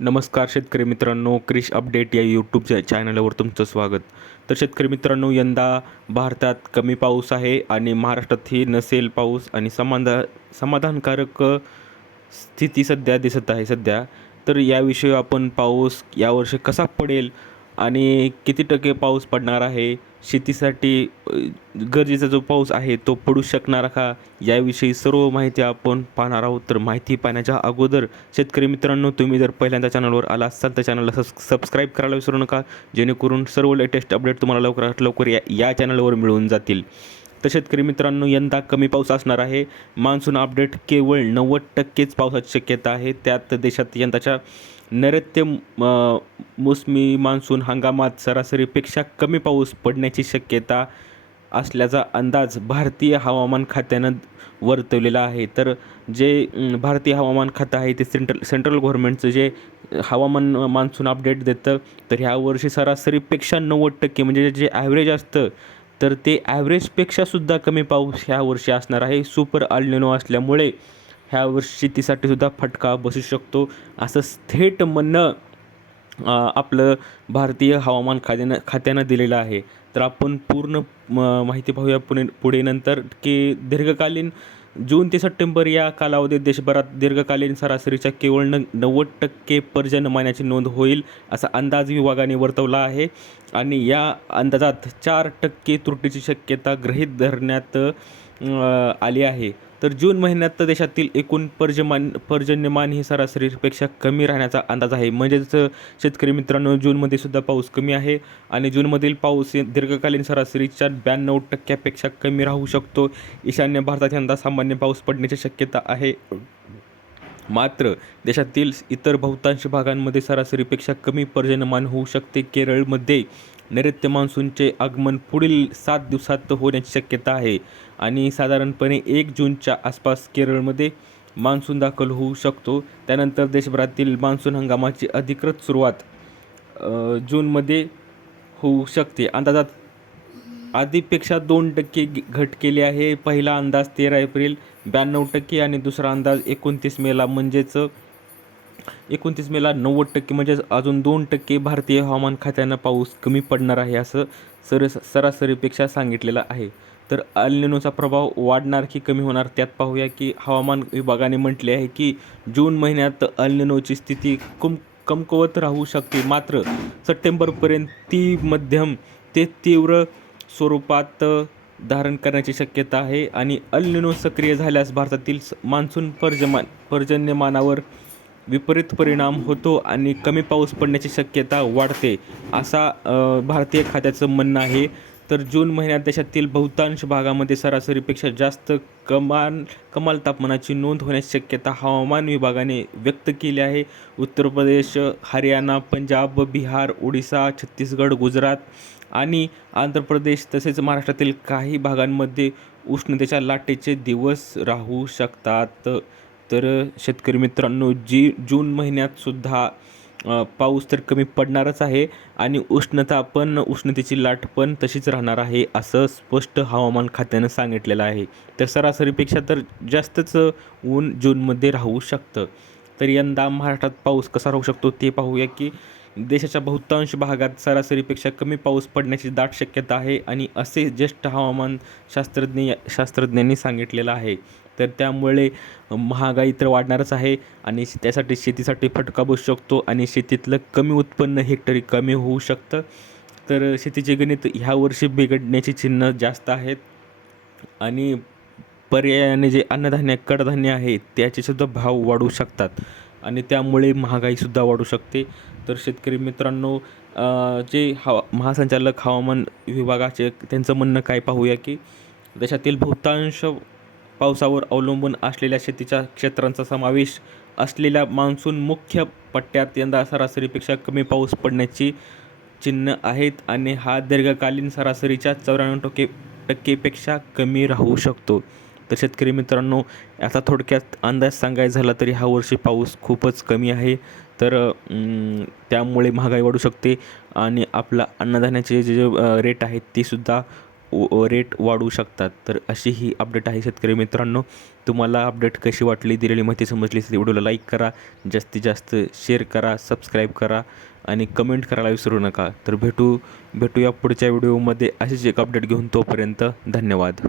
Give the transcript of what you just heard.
नमस्कार शेतकरी मित्रांनो, कृषी अपडेट या यूट्यूबच्या चॅनलवर तुमचं स्वागत. तर शेतकरी मित्रांनो, यंदा भारतात कमी पाऊस आहे आणि महाराष्ट्रातही नसेल पाऊस आणि समाधानकारक स्थिती सध्या दिसत आहे सध्या. तर याविषयी आपण पाऊस यावर्षी कसा पडेल आणि किती टक्के पाऊस पडणार आहे, शेतीसाठी गरजेचा जो पाऊस आहे तो पडू शकणार का, याविषयी सर्व माहिती आपण पाहणार आहोत. तर माहिती पाहण्याच्या अगोदर शेतकरी मित्रांनो, तुम्ही जर पहिल्यांदा चॅनलवर आला असाल तर चॅनलला सबस्क्राईब करायला विसरू नका, जेणेकरून सर्व लेटेस्ट अपडेट तुम्हाला लवकरात लवकर या चॅनलवर मिळून जातील. तर शेतकरी मित्रांनो, यंदा कमी पाऊस असणार आहे. मान्सून अपडेट केवळ 90%च पावसाची शक्यता आहे. त्यात देशात यंदाच्या नैऋत्य मोसमी मान्सून हंगामात सरासरीपेक्षा कमी पाऊस पडण्याची शक्यता असल्याचा अंदाज भारतीय हवामान खात्यानं वर्तवलेला आहे. तर जे भारतीय हवामान खातं आहे ते सेंट्रल गव्हर्नमेंटचं जे हवामान मान्सून अपडेट देतं, तर ह्या वर्षी सरासरीपेक्षा 90% म्हणजे जे ॲव्हरेज असतं, तर ते ॲव्हरेजपेक्षासुद्धा कमी पाऊस ह्या वर्षी असणार आहे. सुपर अल निनो असल्यामुळे ह्या वर्षी शेतीसाठी सुद्धा फटका बसू शकतो, असं थेट म्हणणं आपलं भारतीय हवामान खात्यानं दिलेलं आहे. तर आपण पूर्ण माहिती पाहूया पुढे नंतर, की दीर्घकालीन जून ते सप्टेंबर या कालावधीत देशभरात दीर्घकालीन सरासरीच्या केवळ 90% पर्जन्यमानाची नोंद होईल, असा अंदाज विभागाने वर्तवला आहे. आणि या अंदाजात 4% त्रुटीची शक्यता गृहीत धरण्यात आली आहे. तर जून महिन्यात देशातील एकूण पर्जन्यमान ही सरासरीपेक्षा कमी राहण्याचा अंदाज आहे. म्हणजेच शेतकरी मित्रांनो, जूनमध्ये सुद्धा पाऊस कमी आहे आणि जूनमधील पाऊस दीर्घकालीन सरासरीच्या 92% कमी राहू शकतो. ईशान्य भारतात यंदा सामान्य पाऊस पडण्याची शक्यता आहे. मात्र देशातील इतर बहुतांश भागांमध्ये सरासरीपेक्षा कमी पर्जन्यमान होऊ शकते. केरळमध्ये नैऋत्य मान्सूनचे आगमन पुढील 7 दिवसात होण्याची शक्यता आहे आणि साधारणपणे 1 जूनच्या आसपास केरळमध्ये मान्सून दाखल होऊ शकतो. त्यानंतर देशभरातील मान्सून हंगामाची अधिकृत सुरुवात जूनमध्ये होऊ शकते. अंदाजात आधीपेक्षा 2% घट केली आहे. पहिला अंदाज 13 एप्रिल 92% आणि दुसरा अंदाज 29 मेला 90%, म्हणजेच अजून 2% भारतीय हवामान खात्यानं पाऊस कमी पडणार आहे, असं सरासरीपेक्षा सांगितलेलं आहे. तर अल निनोचा प्रभाव वाढणार की कमी होणार, त्यात पाहूया, की हवामान विभागाने म्हटले आहे की जून महिन्यात अल निनोची स्थिती कमकुवत राहू शकते. मात्र सप्टेंबरपर्यंत ती मध्यम ते तीव्र स्वरूपात धारण करण्याची शक्यता आहे आणि अल निनो सक्रिय झाल्यास भारतातील मान्सून पर्जन्यमानावर विपरीत परिणाम होतो आणि कमी पाऊस पडण्याची शक्यता वाढते, असा भारतीय खात्याचं म्हणणं आहे. तर जून महिन्यात देशातील बहुतांश भागामध्ये सरासरीपेक्षा जास्त कमाल तापमानाची नोंद होण्याची शक्यता हवामान विभागाने व्यक्त केली आहे. उत्तर प्रदेश, हरियाणा, पंजाब, बिहार, ओडिसा, छत्तीसगड, गुजरात आणि आंध्र प्रदेश तसेच महाराष्ट्रातील काही भागांमध्ये उष्णतेच्या लाटेचे दिवस राहू शकतात. तर शेतकरी मित्रांनो, जून महिन्यातसुद्धा पाऊस तर कमी पडणारच आहे आणि उष्णतेची लाट पण तशीच राहणार आहे, असं स्पष्ट हवामान खात्यानं सांगितलेलं आहे. तर सरासरीपेक्षा तर जास्तच ऊन जूनमध्ये राहू शकतं. तर यंदा महाराष्ट्रात पाऊस कसा राहू शकतो ते पाहूया, की देशाच्या बहुतांश भागात सरासरीपेक्षा कमी पाऊस पडण्याची दाट शक्यता आहे आणि असे ज्येष्ठ हवामान शास्त्रज्ञांनी सांगितलेलं आहे. तर त्यामुळे महागाई तर वाढणारच आहे आणि त्यासाठी शेतीसाठी फटका बसू शकतो आणि शेतीतलं कमी उत्पन्न हेक्टरी कमी होऊ शकतं. तर शेतीचे गणित ह्या वर्षी बिघडण्याची चिन्ह जास्त आहेत आणि पर्यायाने जे अन्नधान्य, कडधान्य आहे त्याचेसुद्धा भाव वाढू शकतात आणि त्यामुळे महागाईसुद्धा वाढू शकते. तर शेतकरी मित्रांनो, जे महासंचालक हवामान विभागाचे त्यांचं म्हणणं काय पाहूया, की देशातील बहुतांश पावसावर अवलंबून असलेल्या शेतीच्या क्षेत्रांचा समावेश असलेल्या मान्सून मुख्य पट्ट्यात यंदा सरासरीपेक्षा कमी पाऊस पडण्याची चिन्ह आहेत आणि हा दीर्घकालीन सरासरीच्या 94% कमी राहू शकतो. तर शेतकरी मित्रांनो, आता थोडक्यात अंदाज सांगायचा झाला तरी ह्या वर्षी पाऊस खूपच कमी आहे. तर त्यामुळे महागाई वाढू शकते आणि आपला अन्नधान्याचे जे रेट आहेत ते सुद्धा रेट वाढवू शकतात. तर अशी ही अपडेट आहे शेतकरी मित्रांनो. तुम्हाला अपडेट कशी वाटली, दिलेली माहिती समजली तर व्हिडिओला लाईक करा, जास्तीत जास्त शेअर करा, सबस्क्राईब करा आणि कमेंट करायला विसरू नका. तर भेटूया पुढच्या व्हिडिओमध्ये अशीच एक अपडेट घेऊन. तोपर्यंत धन्यवाद.